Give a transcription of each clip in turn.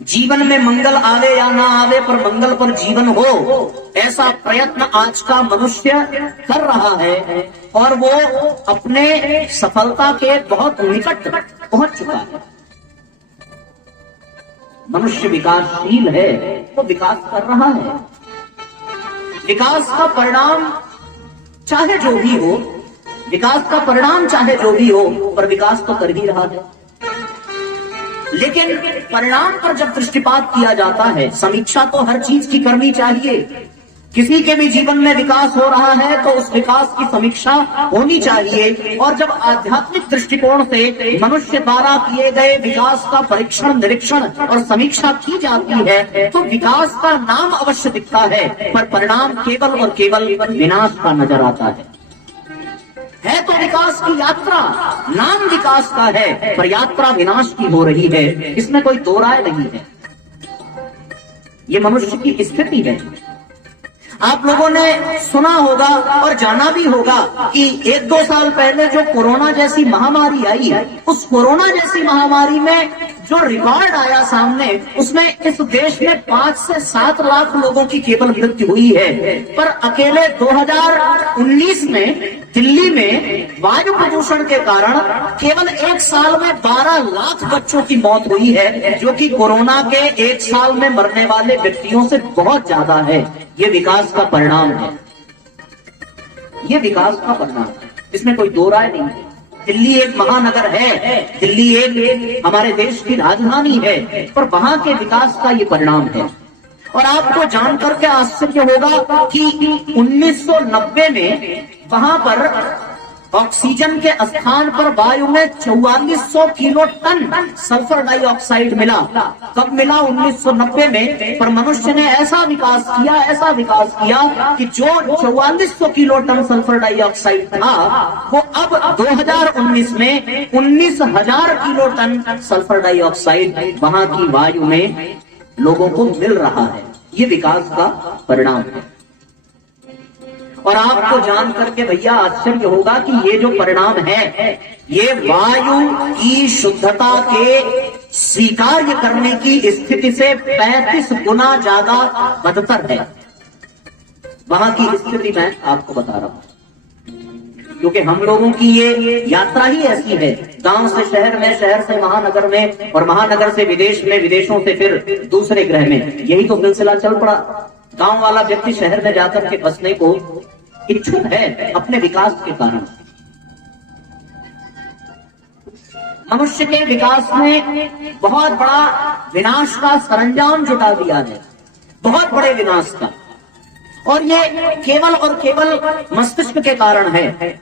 जीवन में मंगल आवे या ना आवे पर मंगल पर जीवन हो, ऐसा प्रयत्न आज का मनुष्य कर रहा है और वो अपने सफलता के बहुत निकट पहुंच चुका है। मनुष्य विकासशील है, वो विकास कर रहा है। विकास का परिणाम चाहे जो भी हो, विकास का परिणाम चाहे जो भी हो, पर विकास तो कर ही रहा है। लेकिन परिणाम पर जब दृष्टिपात किया जाता है, समीक्षा तो हर चीज की करनी चाहिए। किसी के भी जीवन में विकास हो रहा है तो उस विकास की समीक्षा होनी चाहिए। और जब आध्यात्मिक दृष्टिकोण से मनुष्य द्वारा किए गए विकास का परीक्षण, निरीक्षण और समीक्षा की जाती है तो विकास का नाम अवश्य दिखता है, पर परिणाम केवल और केवल विनाश का नजर आता है तो विकास की यात्रा, नाम विकास का है पर यात्रा विनाश की हो रही है, इसमें कोई दो राय नहीं है। ये मनुष्य की स्थिति है। आप लोगों ने सुना होगा और जाना भी होगा कि 1-2 साल पहले जो कोरोना जैसी महामारी आई, उस कोरोना जैसी महामारी में जो रिकॉर्ड आया सामने, उसमें इस देश में 5 से 7 लाख लोगों की केवल मृत्यु हुई है। पर अकेले 2019 में दिल्ली में वायु प्रदूषण के कारण केवल 1 साल में 12 लाख बच्चों की मौत हुई है, जो कि कोरोना के 1 साल में मरने वाले व्यक्तियों से बहुत ज्यादा है। ये विकास का परिणाम है, ये विकास का परिणाम है, इसमें कोई दो राय नहीं है। दिल्ली एक महानगर है, दिल्ली एक हमारे देश की राजधानी है, पर वहां के विकास का ये परिणाम है। और आपको जानकर के आश्चर्य होगा कि 1990 में वहां पर ऑक्सीजन के स्थान पर वायु में 4400 किलो टन सल्फर डाइऑक्साइड मिला। कब मिला? 1990 में। पर मनुष्य ने ऐसा विकास किया कि जो 4400 किलो टन सल्फर डाइऑक्साइड था, वो अब 2019 में 19,000 किलो टन सल्फर डाइऑक्साइड वहां की वायु में लोगों को मिल रहा है। ये विकास का परिणाम है। और आपको जान करके भैया आश्चर्य होगा कि ये जो परिणाम है, ये वायु की शुद्धता के स्वीकार्य करने की स्थिति से 35 गुना ज्यादा बदतर है। वहां की स्थिति मैं आपको बता रहा हूं, क्योंकि हम लोगों की ये यात्रा ही ऐसी है, गांव से शहर में, शहर से महानगर में, और महानगर से विदेश में, विदेशों से फिर दूसरे ग्रह में। यही तो सिलसिला चल पड़ा। गांव वाला व्यक्ति शहर में जाकर के बसने को इच्छुक है अपने विकास के कारण। मनुष्य के विकास में बहुत बड़ा विनाश का सरंजाम जुटा दिया है, बहुत बड़े विनाश का। और ये केवल और केवल मस्तिष्क के कारण है।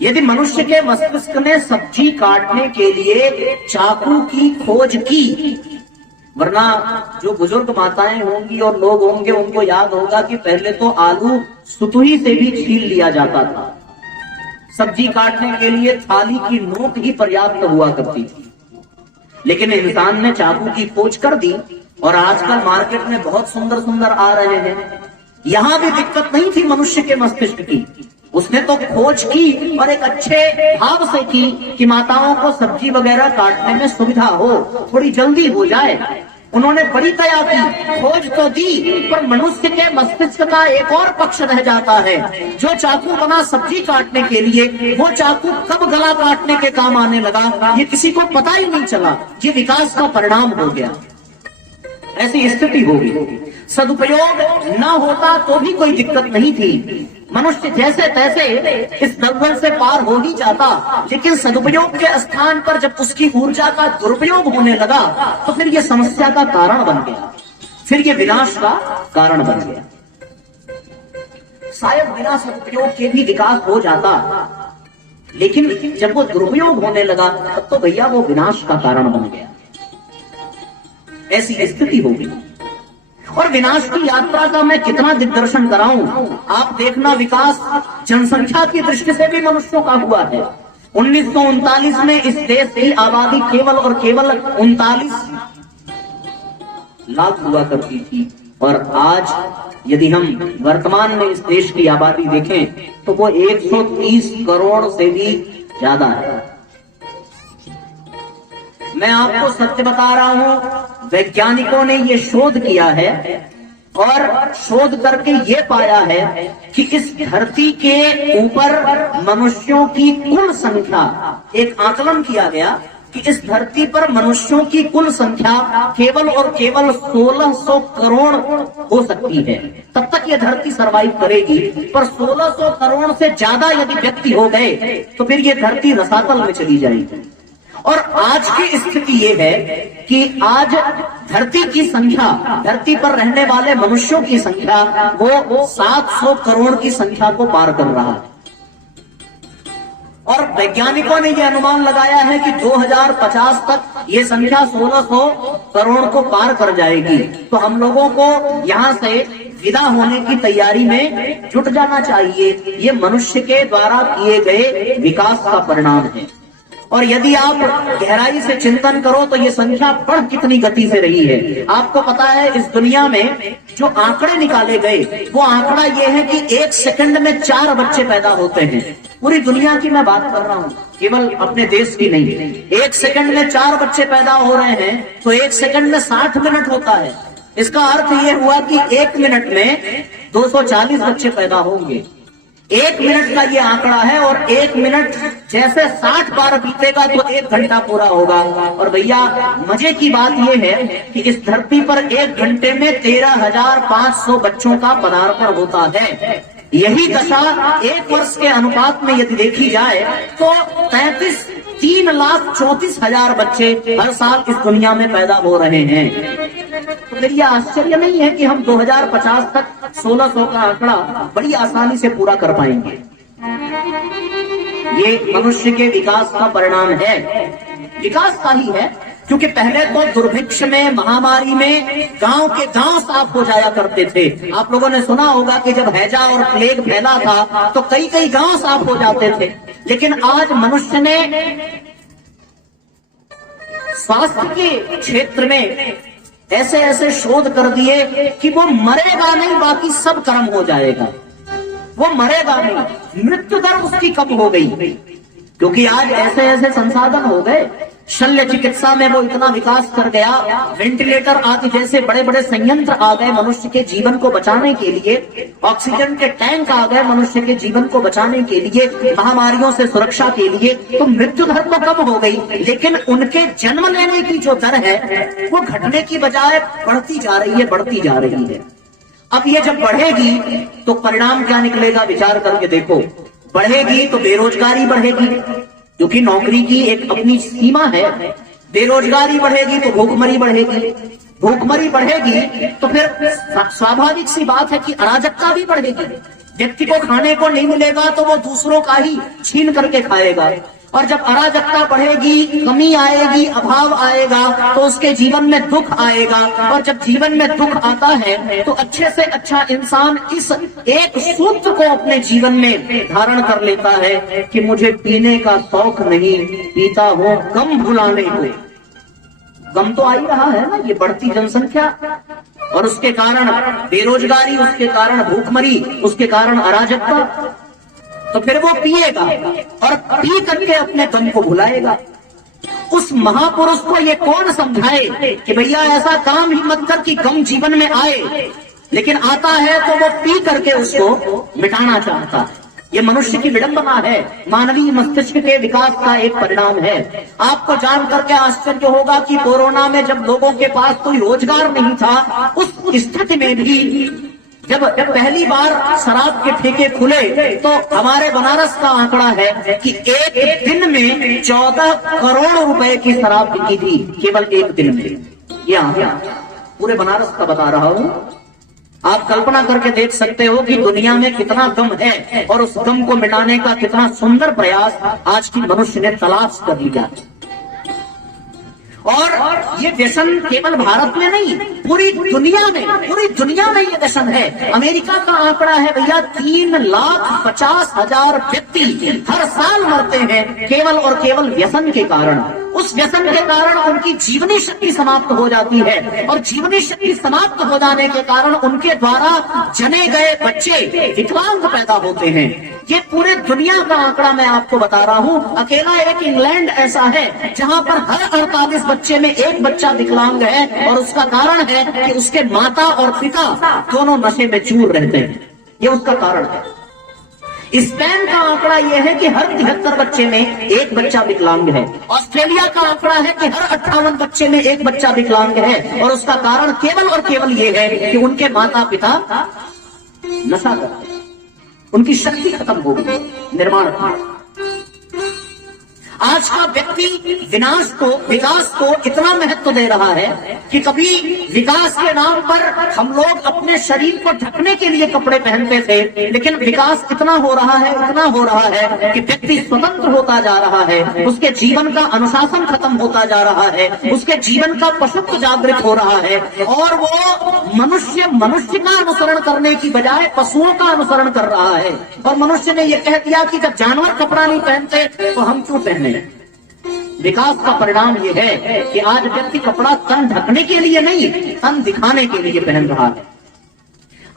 यदि मनुष्य के मस्तिष्क ने सब्जी काटने के लिए चाकू की खोज की, वरना जो बुजुर्ग माताएं होंगी और लोग होंगे उनको याद होगा कि पहले तो आलू सुतुई से भी छील लिया जाता था। सब्जी काटने के लिए थाली की नोक ही पर्याप्त हुआ करती थी। लेकिन इंसान ने चाकू की खोज कर दी और आजकल मार्केट में बहुत सुंदर सुंदर आ रहे हैं। यहां भी दिक्कत नहीं थी मनुष्य के मस्तिष्क की, उसने तो खोज की और एक अच्छे भाव से की कि माताओं को सब्जी वगैरह काटने में सुविधा हो, थोड़ी जल्दी हो जाए। उन्होंने बड़ी दया की, खोज तो दी, पर मनुष्य के मस्तिष्क का एक और पक्ष रह जाता है। जो चाकू बना सब्जी काटने के लिए, वो चाकू कब गला काटने के काम आने लगा, ये किसी को पता ही नहीं चला। ये विकास का परिणाम हो गया, ऐसी स्थिति होगी। सदुपयोग न होता तो भी कोई दिक्कत नहीं थी, मनुष्य जैसे तैसे इस दलदल से पार हो ही जाता। लेकिन सदुपयोग के स्थान पर जब उसकी ऊर्जा का दुरुपयोग होने लगा तो फिर ये समस्या का कारण बन गया, फिर ये विनाश का कारण बन गया। शायद बिना सदुपयोग के भी विकास हो जाता, लेकिन जब वो दुरुपयोग होने लगा तब तो भैया वो विनाश का कारण बन गया। ऐसी स्थिति होगी। और विनाश की यात्रा का मैं कितना दिग्दर्शन कराऊं, आप देखना। विकास जनसंख्या की दृष्टि से भी मनुष्यों का हुआ है। 1939 में इस देश की आबादी केवल और केवल 39 लाख हुआ करती थी, और आज यदि हम वर्तमान में इस देश की आबादी देखें तो वो 130 करोड़ से भी ज्यादा है। मैं आपको सत्य बता रहा हूं, वैज्ञानिकों ने ये शोध किया है और शोध करके ये पाया है कि इस धरती के ऊपर मनुष्यों की कुल संख्या, एक आकलन किया गया कि इस धरती पर मनुष्यों की कुल संख्या केवल और केवल 1600 करोड़ हो सकती है। तब तक ये धरती सरवाइव करेगी, पर 1600 करोड़ से ज्यादा यदि व्यक्ति हो गए तो फिर ये धरती रसातल में चली जाएगी। और आज की स्थिति ये है कि आज धरती की संख्या, धरती पर रहने वाले मनुष्यों की संख्या वो 700 करोड़ की संख्या को पार कर रहा है। और वैज्ञानिकों ने यह अनुमान लगाया है कि 2050 तक ये संख्या 1600 करोड़ को पार कर जाएगी। तो हम लोगों को यहाँ से विदा होने की तैयारी में जुट जाना चाहिए। ये मनुष्य के द्वारा किए गए विकास का परिणाम है। और यदि आप गहराई से चिंतन करो तो ये संख्या बढ़ कितनी गति से रही है। आपको पता है इस दुनिया में जो आंकड़े निकाले गए वो आंकड़ा ये है कि 1 सेकंड में 4 बच्चे पैदा होते हैं। पूरी दुनिया की मैं बात कर रहा हूँ, केवल अपने देश की नहीं। 1 सेकंड में 4 बच्चे पैदा हो रहे हैं तो 1 सेकंड में 60 मिनट होता है। इसका अर्थ ये हुआ कि 1 मिनट में 240 बच्चे पैदा होंगे। 1 मिनट का ये आंकड़ा है और 1 मिनट जैसे 60 बार बीतेगा तो 1 घंटा पूरा होगा। और भैया मजे की बात ये है कि इस धरती पर 1 घंटे में 13,500 बच्चों का पदार्पण होता है। यही दशा 1 वर्ष के अनुपात में यदि देखी जाए तो 3,34,000 बच्चे हर साल इस दुनिया में पैदा हो रहे हैं। तो फिर यह आश्चर्य नहीं है कि हम 2050 तक 1600 का आंकड़ा बड़ी आसानी से पूरा कर पाएंगे। ये मनुष्य के विकास का परिणाम है, विकास का ही है। क्योंकि पहले तो दुर्भिक्ष में, महामारी में गांव के गांव साफ हो जाया करते थे। आप लोगों ने सुना होगा कि जब हैजा और प्लेग फैला था तो कई कई गांव साफ हो जाते थे। लेकिन आज मनुष्य ने स्वास्थ्य के क्षेत्र में ऐसे ऐसे शोध कर दिए कि वो मरेगा नहीं, बाकी सब कर्म हो जाएगा। वो मरेगा नहीं, मृत्यु दर उसकी कम हो गई। क्योंकि आज ऐसे ऐसे संसाधन हो गए, शल्य चिकित्सा में वो इतना विकास कर गया, वेंटिलेटर आदि जैसे बड़े बड़े संयंत्र आ गए मनुष्य के जीवन को बचाने के लिए, ऑक्सीजन के टैंक आ गए मनुष्य के जीवन को बचाने के लिए, महामारियों से सुरक्षा के लिए। तो मृत्यु दर तो कम हो गई, लेकिन उनके जन्म लेने की जो दर है वो घटने की बजाय बढ़ती जा रही है, बढ़ती जा रही है। अब ये जब बढ़ेगी तो परिणाम क्या निकलेगा, विचार करके देखो। बढ़ेगी तो बेरोजगारी बढ़ेगी, क्योंकि नौकरी की एक अपनी सीमा है। बेरोजगारी बढ़ेगी तो भूखमरी बढ़ेगी, भूखमरी बढ़ेगी तो फिर स्वाभाविक सी बात है कि अराजकता भी बढ़ेगी। व्यक्ति को खाने को नहीं मिलेगा तो वो दूसरों का ही छीन करके खाएगा। और जब अराजकता बढ़ेगी, कमी आएगी, अभाव आएगा तो उसके जीवन में दुख आएगा। और जब जीवन में दुख आता है तो अच्छे से अच्छा इंसान इस एक सूत्र को अपने जीवन में धारण कर लेता है कि मुझे पीने का शौक नहीं, पीता हूं गम भुलाने को। गम तो आ ही रहा है ना, ये बढ़ती जनसंख्या, और उसके कारण बेरोजगारी, उसके कारण भूखमरी, उसके कारण अराजकता। तो फिर वो पिएगा और पी करके अपने गम को भुलाएगा। उस महापुरुष को ये कौन समझाए कि भैया ऐसा काम ही मत कर कि गम जीवन में आए, लेकिन आता है तो वो पी करके उसको मिटाना चाहता है। ये मनुष्य की विडंबना है, मानवीय मस्तिष्क के विकास का एक परिणाम है। आपको जान करके आश्चर्य होगा कि कोरोना में जब लोगों के पास कोई रोजगार नहीं था, उस स्थिति में भी जब पहली बार शराब के ठेके खुले तो हमारे बनारस का आंकड़ा है कि एक दिन में 14 करोड़ रुपए की शराब बिकी थी, केवल एक दिन में। ये आंकड़ा पूरे बनारस का बता रहा हूं। आप कल्पना करके देख सकते हो कि दुनिया में कितना गम है और उस गम को मिटाने का कितना सुंदर प्रयास आज की मनुष्य ने तलाश कर लिया। और ये व्यसन केवल भारत में नहीं, पूरी दुनिया में ये व्यसन है। अमेरिका का आंकड़ा है भैया 3,50,000 व्यक्ति हर साल मरते हैं केवल और केवल व्यसन के कारण। उस व्यसन के कारण उनकी जीवनी शक्ति समाप्त हो जाती है, और जीवनी शक्ति समाप्त हो जाने के कारण उनके द्वारा जने गए बच्चे विकलांग पैदा होते हैं। ये पूरे दुनिया का आंकड़ा मैं आपको बता रहा हूं। अकेला एक इंग्लैंड ऐसा है जहां पर हर 48 बच्चे में एक बच्चा विकलांग है, और उसका कारण है कि उसके माता और पिता दोनों नशे में चूर रहते हैं। ये उसका कारण है। स्पेन का आंकड़ा यह है कि हर 73 बच्चे में एक बच्चा विकलांग है। ऑस्ट्रेलिया का आंकड़ा है कि हर 58 बच्चे में एक बच्चा विकलांग है, और उसका कारण केवल और केवल यह है कि उनके माता पिता नशा करते हैं, उनकी शक्ति खत्म हो गई निर्माण की। आज का व्यक्ति विकास को इतना महत्व दे रहा है कि कभी विकास के नाम पर हम लोग अपने शरीर को ढकने के लिए कपड़े पहनते थे, लेकिन विकास इतना हो रहा है कि व्यक्ति स्वतंत्र होता जा रहा है, उसके जीवन का अनुशासन खत्म होता जा रहा है, उसके जीवन का पशुत्व जागृत हो रहा है, और वो मनुष्य का अनुसरण करने की बजाय पशुओं का अनुसरण कर रहा है। और मनुष्य ने यह कह दिया कि जब जानवर कपड़ा नहीं पहनते तो हम क्यों पहने। विकास का परिणाम यह है कि आज व्यक्ति कपड़ा तन ढकने के लिए नहीं, तन दिखाने के लिए पहन रहा है।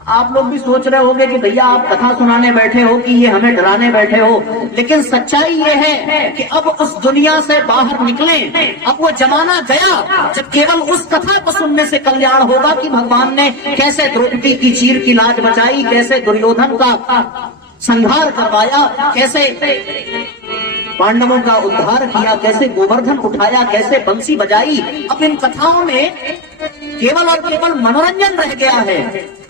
आप लोग भी सोच रहे होंगे कि भैया आप कथा सुनाने बैठे हो कि ये हमें डराने बैठे हो, लेकिन सच्चाई ये है कि अब उस दुनिया से बाहर निकलें। अब वो जमाना गया जब केवल उस कथा को सुनने से कल्याण होगा कि भगवान ने कैसे द्रौपदी की चीर की लाज बचाई, कैसे दुर्योधन का संहार करवाया, कैसे पांडवों का उद्धार किया, कैसे गोवर्धन उठाया, कैसे बंसी बजाई। अब इन कथाओं में केवल और केवल मनोरंजन रह गया है।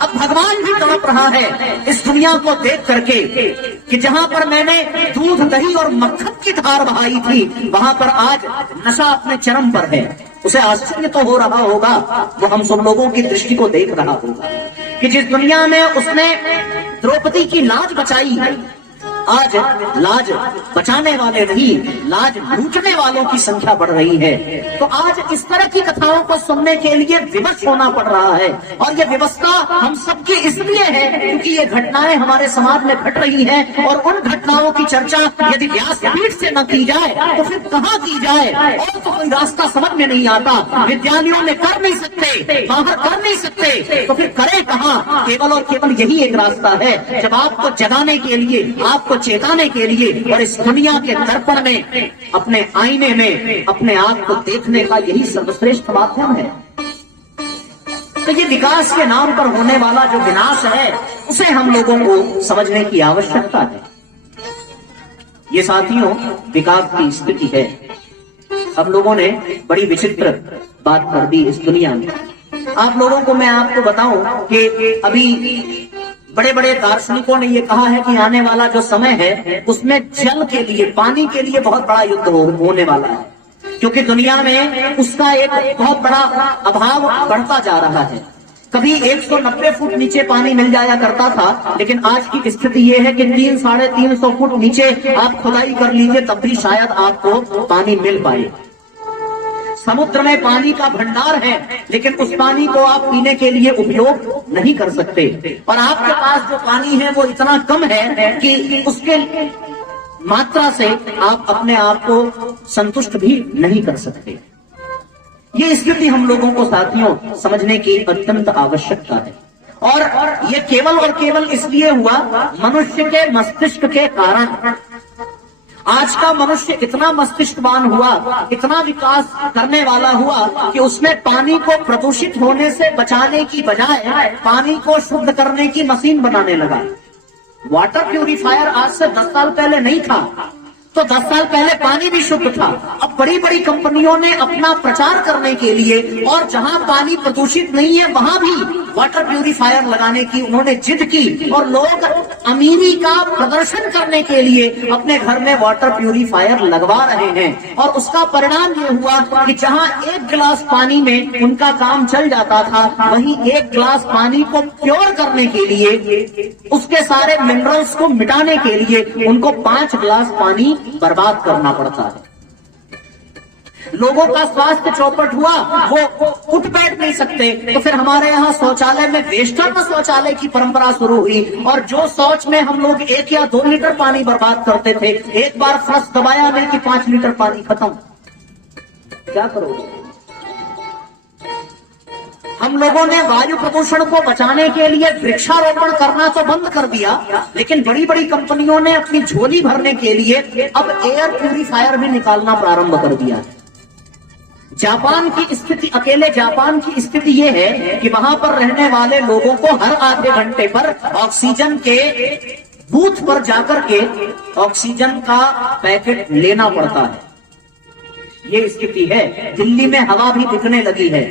अब भगवान भी तड़प रहा है इस दुनिया को देख करके कि जहां पर मैंने दूध दही और मक्खन की धार बहाई थी, वहां पर आज नशा अपने चरम पर है। उसे आश्चर्य तो हो रहा होगा, वो हम सब लोगों की दृष्टि को देख रहा होगा कि जिस दुनिया में उसने द्रौपदी की लाज बचाई, आज लाज बचाने वाले नहीं, लाज लूटने वालों की संख्या बढ़ रही है। तो आज इस तरह की कथाओं को सुनने के लिए विवश होना पड़ रहा है, और ये व्यवस्था हम सबकी इसलिए है क्योंकि ये घटनाएं हमारे समाज में घट रही हैं, और उन घटनाओं की चर्चा यदि व्यासपीठ से न की जाए तो फिर कहाँ की जाए। और तो कोई रास्ता समझ में नहीं आता। विद्यालयों में कर नहीं सकते, बाहर कर नहीं सकते, तो फिर करे कहाँ। केवल और केवल यही एक रास्ता है, जब आपको जगाने के लिए, आपको चेताने के लिए, और इस दुनिया के दर्पण में, अपने आईने में अपने आप को देखने का यही सर्वश्रेष्ठ माध्यम है। तो ये विकास के नाम पर होने वाला जो विनाश है, उसे हम लोगों को समझने की आवश्यकता है। ये साथियों विकास की स्थिति है। हम लोगों ने बड़ी विचित्र बात कर दी इस दुनिया में। आप लोगों को मैं आपको बताऊं कि अभी बड़े बड़े दार्शनिकों ने यह कहा है कि आने वाला जो समय है उसमें जल के लिए, पानी के लिए बहुत बड़ा युद्ध होने वाला है, क्योंकि दुनिया में उसका एक बहुत बड़ा अभाव बढ़ता जा रहा है। कभी 190 फुट नीचे पानी मिल जाया करता था, लेकिन आज की स्थिति यह है कि 300-350 फुट नीचे आप खुदाई कर लीजिए तब भी शायद आपको पानी मिल पाए। समुद्र में पानी का भंडार है, लेकिन उस पानी को आप पीने के लिए उपयोग नहीं कर सकते, और आपके पास जो पानी है वो इतना कम है कि उसके मात्रा से आप अपने आप को संतुष्ट भी नहीं कर सकते। ये स्थिति हम लोगों को साथियों समझने की अत्यंत आवश्यकता है, और ये केवल और केवल इसलिए हुआ मनुष्य के मस्तिष्क के कारण। आज का मनुष्य इतना मस्तिष्कवान हुआ, इतना विकास करने वाला हुआ कि उसने पानी को प्रदूषित होने से बचाने की बजाय पानी को शुद्ध करने की मशीन बनाने लगा। वाटर प्यूरिफायर आज से 10 साल पहले नहीं था, तो 10 साल पहले पानी भी शुद्ध था। अब बड़ी बड़ी कंपनियों ने अपना प्रचार करने के लिए, और जहां पानी प्रदूषित नहीं है वहां भी वाटर प्यूरिफायर लगाने की उन्होंने जिद की, और लोग अमीरी का प्रदर्शन करने के लिए अपने घर में वाटर प्यूरिफायर लगवा रहे हैं। और उसका परिणाम ये हुआ कि जहां 1 गिलास पानी में उनका काम चल जाता था, वहीं 1 गिलास पानी को प्योर करने के लिए, उसके सारे मिनरल्स को मिटाने के लिए उनको 5 गिलास पानी बर्बाद करना पड़ता है। लोगों का स्वास्थ्य चौपट हुआ, वो उठ बैठ नहीं सकते, तो फिर हमारे यहाँ शौचालय में वेस्टर्न शौचालय की परंपरा शुरू हुई, और जो शौच में हम लोग 1 या 2 लीटर पानी बर्बाद करते थे, एक बार फ्लश दबाया नहीं कि 5 लीटर पानी खत्म। क्या करोगे? हम लोगों ने वायु प्रदूषण को बचाने के लिए वृक्षारोपण करना तो बंद कर दिया, लेकिन बड़ी बड़ी कंपनियों ने अपनी झोली भरने के लिए अब एयर प्यूरिफायर भी निकालना प्रारंभ कर दिया। जापान की स्थिति, अकेले जापान की स्थिति यह है कि वहां पर रहने वाले लोगों को हर आधे घंटे पर ऑक्सीजन के बूथ पर जाकर के ऑक्सीजन का पैकेट लेना पड़ता है। ये स्थिति है। दिल्ली में हवा भी बिकने लगी है।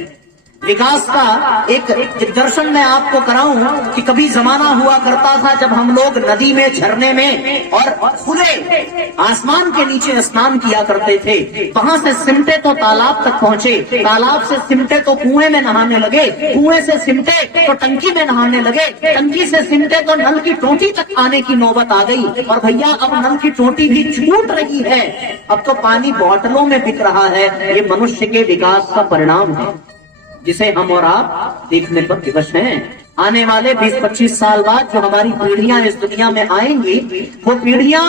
विकास का एक दर्शन मैं आपको कराऊं कि कभी जमाना हुआ करता था जब हम लोग नदी में, झरने में और खुले आसमान के नीचे स्नान किया करते थे। वहां से सिमटे तो तालाब तक पहुंचे, तालाब से सिमटे तो कुएं में नहाने लगे, कुएं से सिमटे तो टंकी में नहाने लगे, टंकी से सिमटे तो नल की टोटी तक आने की नौबत आ गई। और भैया अब नल की टोटी भी छूट रही है, अब तो पानी बोतलों में बिक रहा है। ये मनुष्य के विकास का परिणाम है जिसे हम और आप देखने पर विवश हैं। आने वाले 20-25 साल बाद जो हमारी पीढ़ियां इस दुनिया में आएंगी, वो पीढ़ियां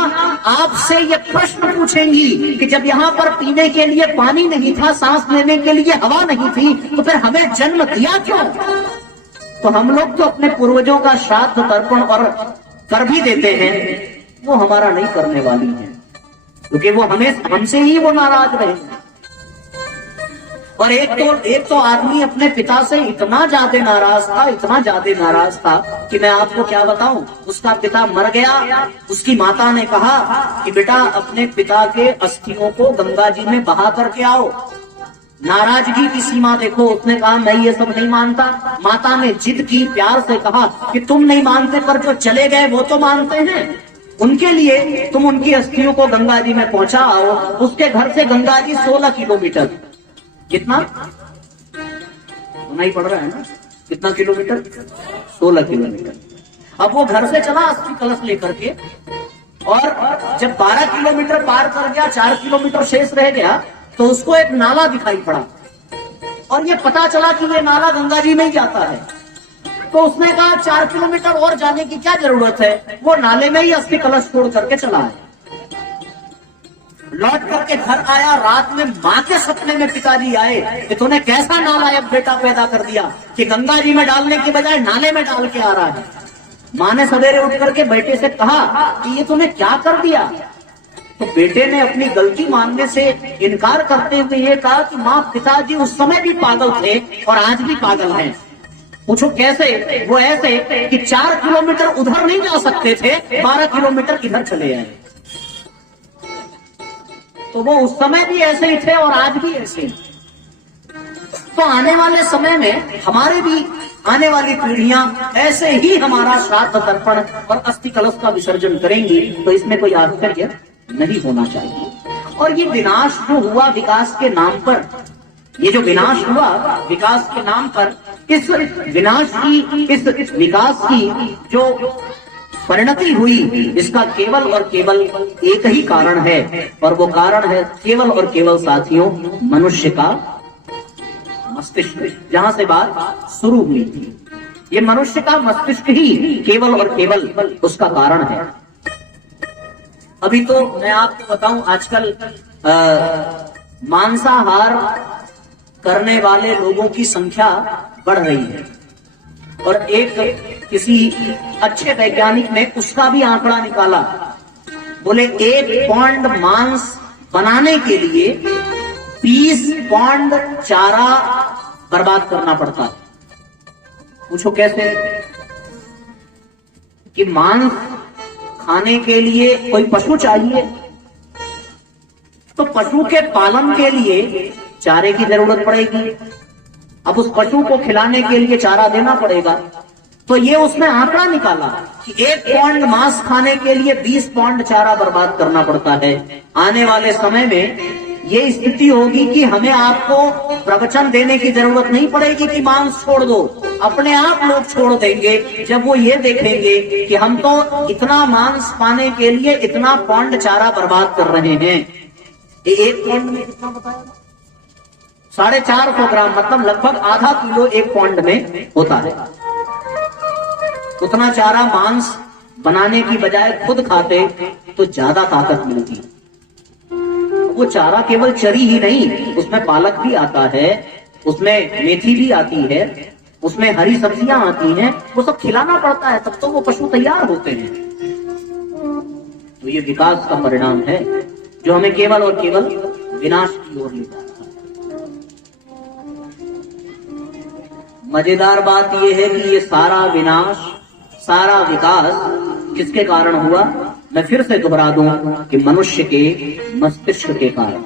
आपसे ये प्रश्न पूछेंगी कि जब यहाँ पर पीने के लिए पानी नहीं था, सांस लेने के लिए हवा नहीं थी, तो फिर हमें जन्म दिया क्यों? तो हम लोग तो अपने पूर्वजों का श्राद्ध तर्पण और कर भी देते हैं, वो हमारा नहीं करने वाली है, क्योंकि वो हमसे ही वो नाराज रहे। और एक तो आदमी अपने पिता से इतना ज्यादा नाराज था कि मैं आपको क्या बताऊं। उसका पिता मर गया, उसकी माता ने कहा कि बेटा अपने पिता के अस्थियों को गंगा जी में बहा करके आओ। नाराजगी की सीमा देखो। उसने कहा मैं ये सब नहीं मानता। माता ने जिद की, प्यार से कहा कि तुम नहीं मानते पर जो चले गए वो तो मानते हैं, उनके लिए तुम उनकी अस्थियों को गंगा जी में पहुंचा आओ। उसके घर से गंगा जी 16 किलोमीटर, कितना नहीं पड़ रहा है ना, कितना किलोमीटर? 16 किलोमीटर। अब वो घर से चला अस्थि कलश लेकर के, और जब 12 किलोमीटर पार कर गया, 4 किलोमीटर शेष रह गया, तो उसको एक नाला दिखाई पड़ा और ये पता चला कि ये नाला गंगा जी में ही जाता है। तो उसने कहा 4 किलोमीटर और जाने की क्या जरूरत है, वो नाले में ही अस्थि कलश छोड़ करके चला है। लौट करके घर आया, रात में माँ के सपने में पिताजी आए कि तूने कैसा नालायक बेटा पैदा कर दिया कि गंगा जी में डालने की बजाय नाले में डाल के आ रहा है। माँ ने सवेरे उठ करके बेटे से कहा कि ये तूने क्या कर दिया? तो बेटे ने अपनी गलती मानने से इनकार करते हुए ये कहा कि माँ, पिताजी उस समय भी पागल थे और आज भी पागल हैं। पूछो कैसे? वो ऐसे कि 4 किलोमीटर उधर नहीं जा सकते थे, 12 किलोमीटर इधर चले आए। तो वो उस समय भी ऐसे ही थे और आज भी ऐसे ही। तो आने वाले समय में हमारे भी आने वाली पीढ़ियां ऐसे ही हमारा श्राद्ध तर्पण और अस्थि कलश का विसर्जन करेंगी, तो इसमें कोई आश्चर्य नहीं होना चाहिए। और ये विनाश जो हुआ विकास के नाम पर, ये जो विनाश हुआ विकास के नाम पर, इस विनाश की, इस विकास की जो परिणति हुई, इसका केवल और केवल एक ही कारण है, और वो कारण है केवल और केवल साथियों मनुष्य का मस्तिष्क। जहां से बात शुरू हुई थी, ये मनुष्य का मस्तिष्क ही केवल और केवल उसका कारण है। अभी तो मैं आपको बताऊं, आजकल मांसाहार करने वाले लोगों की संख्या बढ़ रही है, और एक किसी अच्छे वैज्ञानिक ने उसका भी आंकड़ा निकाला। बोले 1 पौंड मांस बनाने के लिए 20 पौंड चारा बर्बाद करना पड़ता है। पूछो कैसे? कि मांस खाने के लिए कोई पशु चाहिए, तो पशु के पालन के लिए चारे की जरूरत पड़ेगी। अब उस पशु को खिलाने के लिए चारा देना पड़ेगा। तो ये उसने आंकड़ा निकाला कि 1 पौंड मांस खाने के लिए 20 पौंड चारा बर्बाद करना पड़ता है। आने वाले समय में ये स्थिति होगी कि हमें आपको प्रवचन देने की जरूरत नहीं पड़ेगी कि मांस छोड़ दो, अपने आप लोग छोड़ देंगे जब वो ये देखेंगे कि हम तो इतना मांस पाने के लिए इतना पौंड चारा बर्बाद कर रहे हैं। 1 पौंड में कितना बताया? 450 ग्राम, मतलब लगभग आधा किलो 1 पौंड में होता है। उतना चारा मांस बनाने की बजाय खुद खाते तो ज्यादा ताकत मिलती। वो चारा केवल चरी ही नहीं, उसमें पालक भी आता है, उसमें मेथी भी आती है, उसमें हरी सब्जियां आती हैं, वो सब खिलाना पड़ता है, तब तो वो पशु तैयार होते हैं। तो ये विकास का परिणाम है जो हमें केवल और केवल विनाश की ओर ले जाता है। मजेदार बात यह है कि ये सारा विनाश, सारा विकास किसके कारण हुआ? मैं फिर से दोहरा दूं कि मनुष्य के मस्तिष्क के कारण।